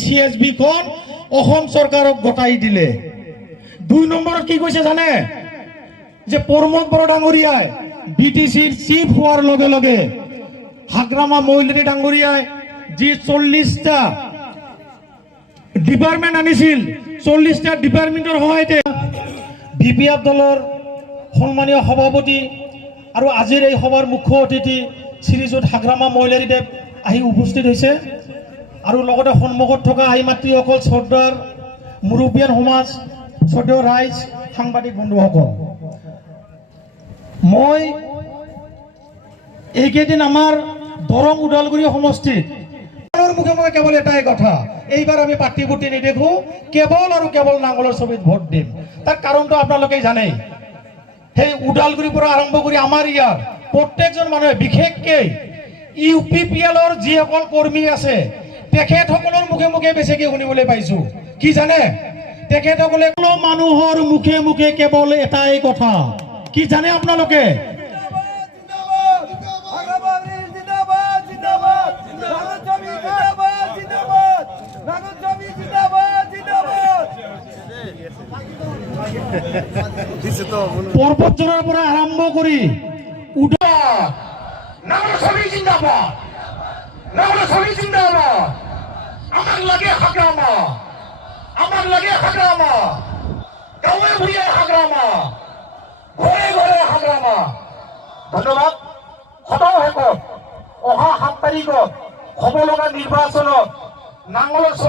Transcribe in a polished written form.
CSB খন অসম চৰকাৰক গতাই দিলে। 2 নম্বৰত কি কৈছে জানে, যে প্ৰমোদ বড়ো ডাঙৰীয়াই BTCৰ চিফ হোৱাৰ লগে লগে হাগ্ৰামা মহিলাৰী ডাঙৰীয়াই যি 40টা ডিপাৰ্টমেণ্ট আনিছিল, 40টা ডিপাৰ্টমেণ্টৰ সহায়তে BPF দলৰ সন্মানীয় সভাপতি আৰু আজিৰ এই সভাৰ মুখ্য অতিথি শ্ৰীযুত হাগ্ৰামা মহিলাৰীদেৱ আহি উপস্থিত হৈছে। আৰু লগতে সন্মুখত থকা আহি মাতৃসকল, শ্ৰদ্ধাৰ মুৰব্বীয়ান সমাজ, শ্ৰদ্ধেয় ৰাইজ, সাংবাদিক বন্ধুসকল, মই এইকেইদিন আমাৰ দৰং ওদালগুৰি সমষ্টিত মুখে মুখে কেৱল এটাই কথা, এইবাৰ আমি পাৰ্টি গুটি নেদেখো, কেৱল আৰু কেৱল নাঙলৰ ছবিত ভোট দিম। তাৰ কাৰণটো আপোনালোকেই জানেই। সেই ওদালগুৰিৰ পৰা আৰম্ভ কৰি আমাৰ ইয়াৰ প্ৰত্যেকজন মানুহে, বিশেষকৈ UPPLৰ যিসকল কৰ্মী আছে, তেখেতসকলৰ মুখে মুখে বেছিকৈ শুনিবলৈ পাইছো। কি জানে, তেখেতসকলে মানুহৰ মুখে মুখে কেৱল এটাই কথা, কি জানে আপোনালোকে? পৰ্বতজনৰ পৰা আৰম্ভ কৰি আমাক লাগে হাগ্ৰামা, আমাক লাগে হাগ্ৰামা, গাঁৱে ভূঞে হাগ্ৰামা, ঘৰে ঘৰে হাগ্ৰামা। ধন্যবাদ। খতম শেষত অহা 7 তাৰিখত হ'ব লগা নিৰ্বাচনত নাঙলৰ ছবি